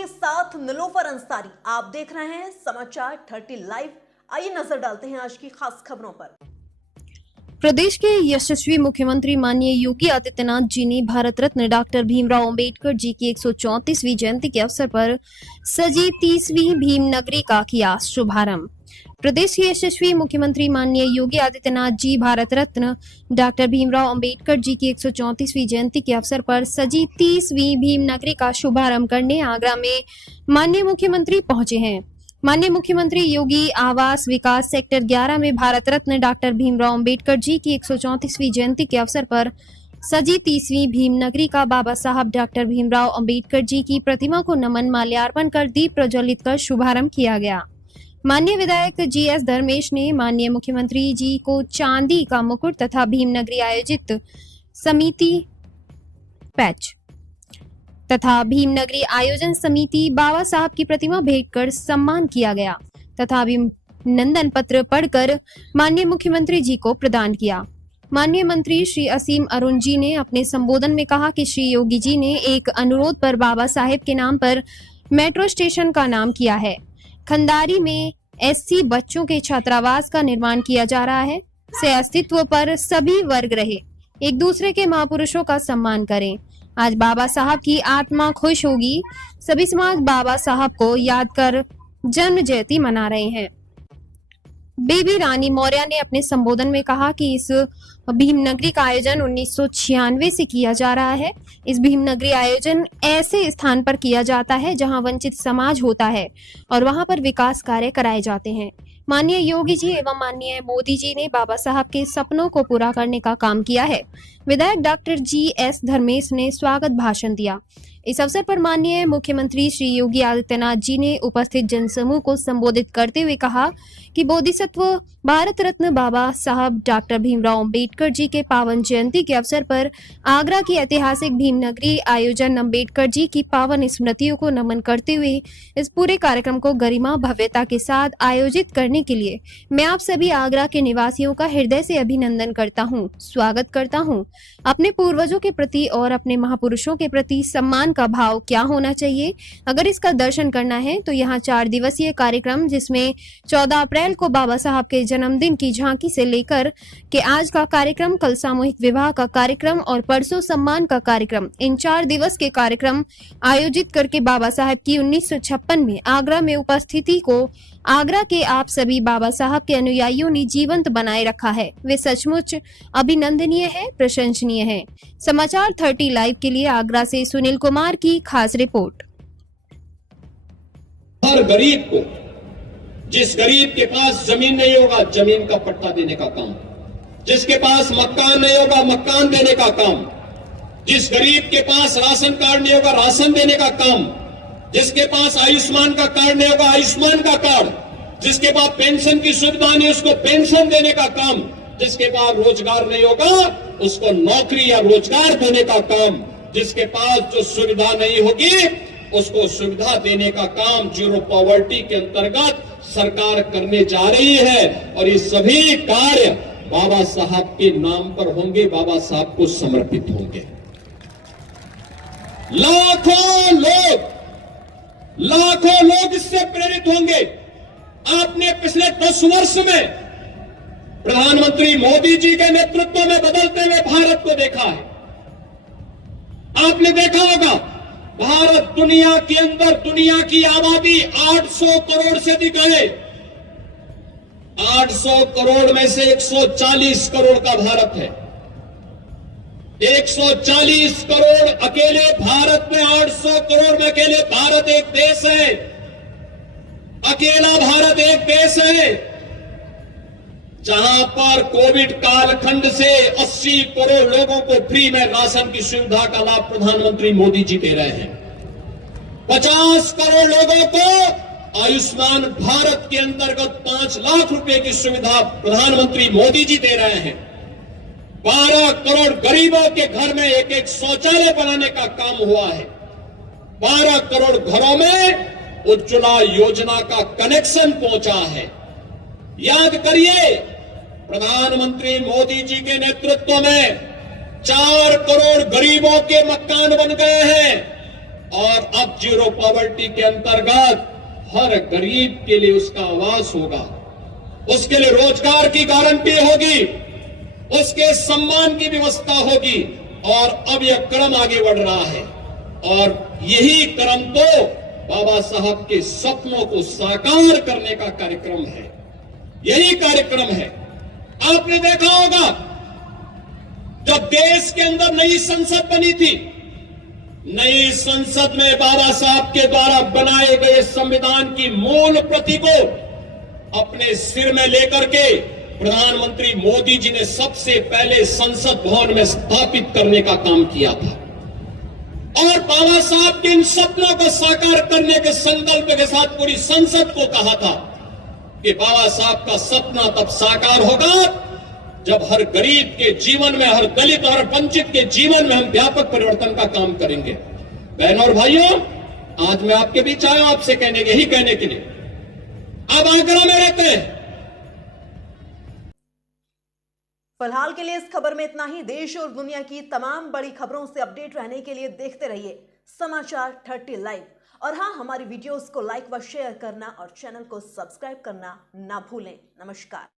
के साथ नीलोफर अंसारी। आप देख रहे हैं समाचार 30 लाइव। आइए नजर डालते हैं आज की खास खबरों पर। प्रदेश के यशस्वी मुख्यमंत्री माननीय योगी आदित्यनाथ जी ने भारत रत्न डॉक्टर भीमराव अंबेडकर जी की 134वीं जयंती के अवसर पर सजी 30वीं भीम नगरी का किया शुभारंभ। प्रदेश के यशस्वी मुख्यमंत्री माननीय योगी आदित्यनाथ जी भारत रत्न डॉक्टर भीमराव अंबेडकर जी की 134वीं जयंती के अवसर पर सजी 30वीं भीम नगरी का शुभारंभ करने आगरा में माननीय मुख्यमंत्री पहुंचे हैं। माननीय मुख्यमंत्री योगी आवास विकास सेक्टर 11 में भारत रत्न डॉक्टर भीमराव अंबेडकर जी की 134वीं जयंती के अवसर पर सजी 30वीं भीम नगरी का बाबा साहब डॉक्टर भीमराव अंबेडकर जी की प्रतिमा को नमन माल्यार्पण कर दीप प्रज्वलित कर शुभारंभ किया गया। माननीय विधायक GS धर्मेश ने माननीय मुख्यमंत्री जी को चांदी का मुकुट तथा भीम नगरी आयोजित समिति पैच तथा भीम नगरी आयोजन समिति बाबा साहब की प्रतिमा भेंट कर सम्मान किया गया तथा अभिनंदन पत्र पढ़कर माननीय मुख्यमंत्री जी को प्रदान किया। माननीय मंत्री श्री असीम अरुण जी ने अपने संबोधन में कहा कि श्री योगी जी ने एक अनुरोध पर बाबा साहेब के नाम पर मेट्रो स्टेशन का नाम किया है। खंडारी में SC बच्चों के छात्रावास का निर्माण किया जा रहा है। से अस्तित्व पर सभी वर्ग रहे, एक दूसरे के महापुरुषों का सम्मान करें। आज बाबा साहब की आत्मा खुश होगी। सभी समाज बाबा साहब को याद कर जन्म जयंती मना रहे हैं। बेबी रानी मौर्य ने अपने संबोधन में कहा कि इस भीम नगरी का आयोजन 1996 से किया जा रहा है। इस भीम नगरी आयोजन ऐसे स्थान पर किया जाता है जहां वंचित समाज होता है और वहां पर विकास कार्य कराए जाते हैं। माननीय योगी जी एवं माननीय मोदी जी ने बाबा साहब के सपनों को पूरा करने का काम किया है। विधायक डॉक्टर GS धर्मेश ने स्वागत भाषण दिया। इस अवसर पर माननीय मुख्यमंत्री श्री योगी आदित्यनाथ जी ने उपस्थित जनसमूह को संबोधित करते हुए कहा कि बोधिसत्व भारत रत्न बाबा साहब डॉक्टर भीमराव अंबेडकर जी के पावन जयंती के अवसर पर आगरा की ऐतिहासिक भीम नगरी आयोजन अंबेडकर जी की पावन स्मृतियों को नमन करते हुए इस पूरे कार्यक्रम को गरिमा भव्यता के साथ आयोजित करने के लिए मैं आप सभी आगरा के निवासियों का हृदय से अभिनंदन करता हूँ, स्वागत करता हूँ। अपने पूर्वजों के प्रति और अपने महापुरुषों के प्रति सम्मान का भाव क्या होना चाहिए, अगर इसका दर्शन करना है तो यहाँ 4 दिवसीय कार्यक्रम जिसमें 14 अप्रैल को बाबा साहब के जन्मदिन की झांकी से लेकर के आज का कार्यक्रम, कल सामूहिक विवाह का कार्यक्रम और परसों सम्मान का कार्यक्रम, इन 4 दिवस के कार्यक्रम आयोजित करके बाबा साहब की 1956 में आगरा में उपस्थिति को आगरा के आप सभी बाबा साहब के अनुयायियों ने जीवंत बनाए रखा है। वे सचमुच अभिनंदनीय है, प्रशंसनीय है। समाचार 30 लाइव के लिए आगरा से सुनील कुमार की खास रिपोर्ट। हर गरीब को, जिस गरीब के पास जमीन नहीं होगा जमीन का पट्टा देने का काम, जिसके पास मकान नहीं होगा मकान देने का काम, जिस गरीब के पास राशन कार्ड नहीं होगा राशन देने का काम, जिसके पास आयुष्मान का कार्ड नहीं होगा आयुष्मान का कार्ड, जिसके पास पेंशन की सुविधा नहीं उसको पेंशन देने का काम, जिसके पास रोजगार नहीं होगा उसको नौकरी या रोजगार देने का काम, जिसके पास जो सुविधा नहीं होगी उसको सुविधा देने का काम जीरो पॉवर्टी के अंतर्गत सरकार करने जा रही है। और ये सभी कार्य बाबा साहब के नाम पर होंगे, बाबा साहब को समर्पित होंगे। लाखों लोग इससे प्रेरित होंगे। आपने पिछले 10 वर्ष में प्रधानमंत्री मोदी जी के नेतृत्व में बदलते हुए भारत को देखा है। आपने देखा होगा भारत दुनिया के अंदर, दुनिया की आबादी 800 करोड़ से अधिक है। 800 करोड़ में से 140 करोड़ का भारत है। 140 करोड़ अकेले भारत में, 800 करोड़ में अकेले भारत एक देश है। अकेला भारत एक देश है जहां पर कोविड कालखंड से 80 करोड़ लोगों को फ्री में राशन की सुविधा का लाभ प्रधानमंत्री मोदी जी दे रहे हैं। 50 करोड़ लोगों को आयुष्मान भारत के अंतर्गत 5 लाख रुपए की सुविधा प्रधानमंत्री मोदी जी दे रहे हैं। 12 करोड़ गरीबों के घर में एक शौचालय बनाने का काम हुआ है। 12 करोड़ घरों में उज्ज्वला योजना का कनेक्शन पहुंचा है। याद करिए, प्रधानमंत्री मोदी जी के नेतृत्व में 4 करोड़ गरीबों के मकान बन गए हैं। और अब जीरो पॉवर्टी के अंतर्गत हर गरीब के लिए उसका आवास होगा, उसके लिए रोजगार की गारंटी होगी, उसके सम्मान की व्यवस्था होगी। और अब यह क्रम आगे बढ़ रहा है और यही क्रम तो बाबा साहब के सपनों को साकार करने का कार्यक्रम है। यही कार्यक्रम है। आपने देखा होगा जब देश के अंदर नई संसद बनी थी, नई संसद में बाबा साहब के द्वारा बनाए गए संविधान की मूल प्रति को अपने सिर में लेकर के प्रधानमंत्री मोदी जी ने सबसे पहले संसद भवन में स्थापित करने का काम किया था और बाबा साहब के इन सपनों को साकार करने के संकल्प के साथ पूरी संसद को कहा था कि बाबा साहब का सपना तब साकार होगा जब हर गरीब के जीवन में, हर दलित और वंचित के जीवन में हम व्यापक परिवर्तन का काम करेंगे। बहनों और भाइयों, आज मैं आपके बीच आया हूं आपसे यही कहने के लिए। आप आगरा में रहते हैं। फिलहाल के लिए इस खबर में इतना ही। देश और दुनिया की तमाम बड़ी खबरों से अपडेट रहने के लिए देखते रहिए समाचार 30 लाइव। और हाँ, हमारी वीडियोस को लाइक व शेयर करना और चैनल को सब्सक्राइब करना ना भूलें। नमस्कार।